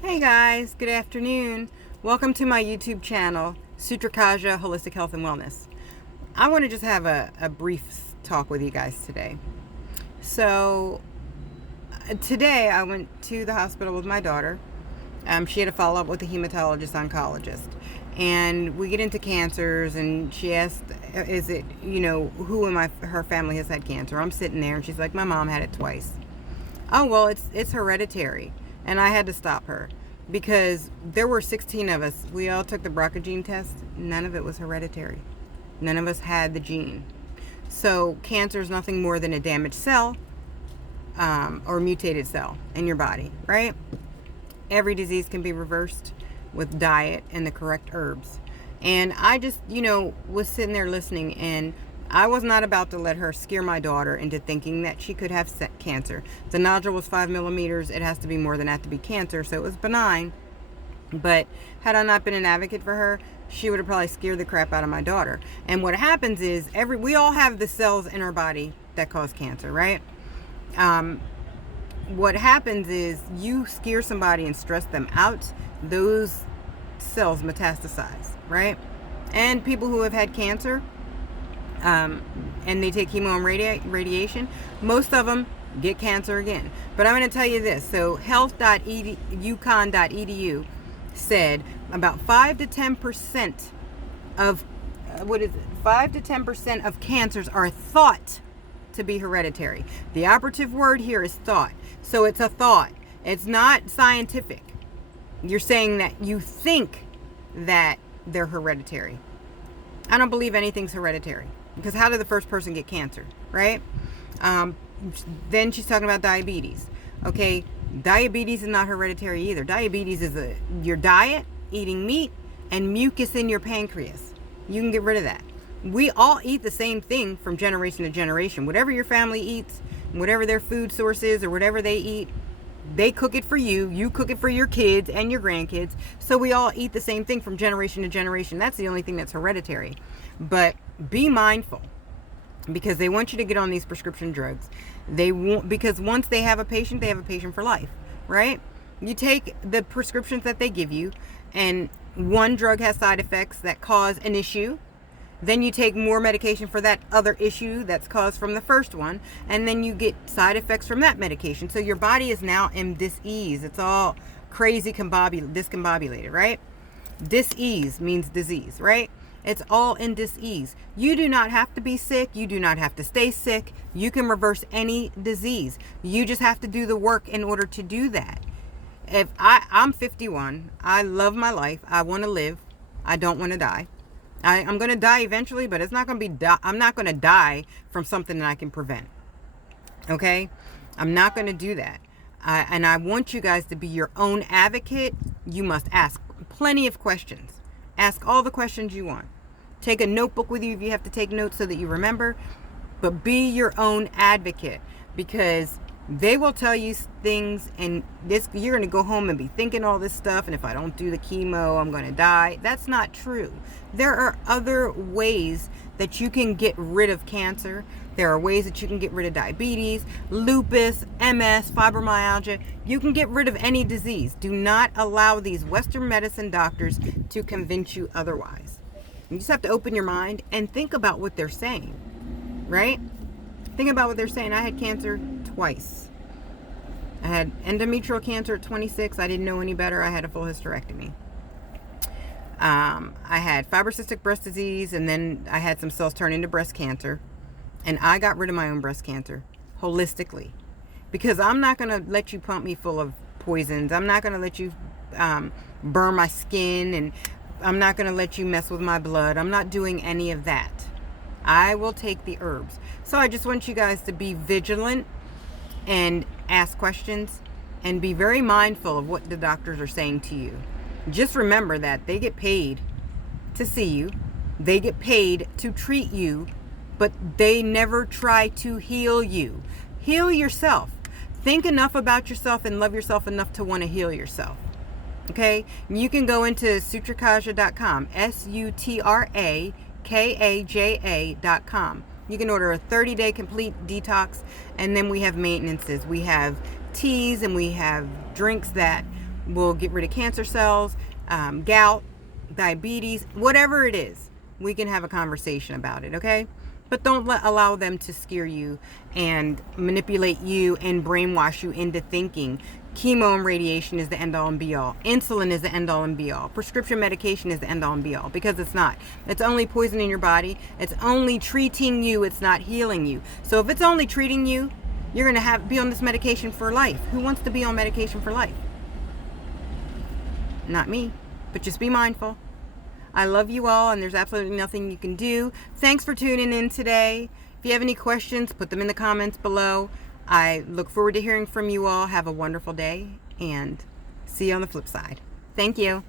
Hey guys, good afternoon. Welcome to my YouTube channel, Sutrakaja Holistic Health and Wellness. I want to just have a brief talk with you guys today. So, today I went to the hospital with my daughter. She had a follow up with a hematologist oncologist. And we get into cancers, and she asked, is it, who in her family has had cancer? I'm sitting there, and she's like, my mom had it twice. Oh, well, it's hereditary. And I had to stop her because there were 16 of us. We all took the BRCA gene test. None of it was hereditary. None of us had the gene. So cancer is nothing more than a damaged cell or mutated cell in your body, right? Every disease can be reversed with diet and the correct herbs. And I just, was sitting there listening, and I was not about to let her scare my daughter into thinking that she could have cancer. The nodule was 5 millimeters. It has to be more than that to be cancer, so it was benign. But had I not been an advocate for her, she would have probably scared the crap out of my daughter. And what happens is, we all have the cells in our body that cause cancer, right? What happens is you scare somebody and stress them out, those cells metastasize, right? And people who have had cancer, and they take chemo and radiation, most of them get cancer again. But I'm going to tell you this. So health.uconn.edu said about 5 to 10% of 5 to 10% of cancers are thought to be hereditary. The operative word here is thought. So it's a thought. It's not scientific. You're saying that you think that they're hereditary. I don't believe anything's hereditary, because how did the first person get cancer, right? Then she's talking about diabetes. Okay, diabetes is not hereditary either. Diabetes is your diet, eating meat, and mucus in your pancreas. You can get rid of that. We all eat the same thing from generation to generation. Whatever your family eats, whatever their food source is, or whatever they eat, they cook it for you. You cook it for your kids and your grandkids. So we all eat the same thing from generation to generation. That's the only thing that's hereditary. But be mindful, because they want you to get on these prescription drugs. They won't, because once they have a patient for life, right? You take the prescriptions that they give you, and one drug has side effects that cause an issue. Then you take more medication for that other issue that's caused from the first one, and then you get side effects from that medication. So your body is now in dis-ease. It's all crazy discombobulated, right? Dis-ease means disease, right? It's all in dis-ease. You do not have to be sick. You do not have to stay sick. You can reverse any disease. You just have to do the work in order to do that. I'm 51. I love my life. I want to live. I don't want to die. I'm going to die eventually, but it's not going to be I'm not going to die from something that I can prevent. Okay? I'm not going to do that. And I want you guys to be your own advocate. You must ask plenty of questions. Ask all the questions you want. Take a notebook with you if you have to take notes so that you remember. But be your own advocate, because they will tell you things, and you're going to go home and be thinking all this stuff, and if I don't do the chemo, I'm going to die. That's not true. There are other ways that you can get rid of cancer. There are ways that you can get rid of diabetes, lupus, MS, fibromyalgia. You can get rid of any disease. Do not allow these Western medicine doctors to convince you otherwise. You just have to open your mind and think about what they're saying, right? Think about what they're saying. I had cancer twice. I had endometrial cancer at 26. I didn't know any better. I had a full hysterectomy. I had fibrocystic breast disease, and then I had some cells turn into breast cancer. And I got rid of my own breast cancer holistically, because I'm not going to let you pump me full of poisons. I'm not going to let you burn my skin, and I'm not going to let you mess with my blood. I'm not doing any of that. I will take the herbs. So I just want you guys to be vigilant and ask questions, and be very mindful of what the doctors are saying to you. Just remember that they get paid to see you. They get paid to treat you, but they never try to heal you. Heal yourself. Think enough about yourself and love yourself enough to want to heal yourself. Okay? You can go into Sutrakaja.com, Sutrakaja.com. You can order a 30-day complete detox, and then we have maintenances. We have teas and we have drinks that will get rid of cancer cells, gout, diabetes, whatever it is. We can have a conversation about it, okay? But don't allow them to scare you and manipulate you and brainwash you into thinking chemo and radiation is the end all and be all. Insulin is the end all and be all. Prescription medication is the end all and be all, because it's not. It's only poisoning your body. It's only treating you. It's not healing you. So if it's only treating you, you're going to be on this medication for life. Who wants to be on medication for life? Not me. But just be mindful. I love you all, and there's absolutely nothing you can do. Thanks for tuning in today. If you have any questions, put them in the comments below. I look forward to hearing from you all. Have a wonderful day, and see you on the flip side. Thank you.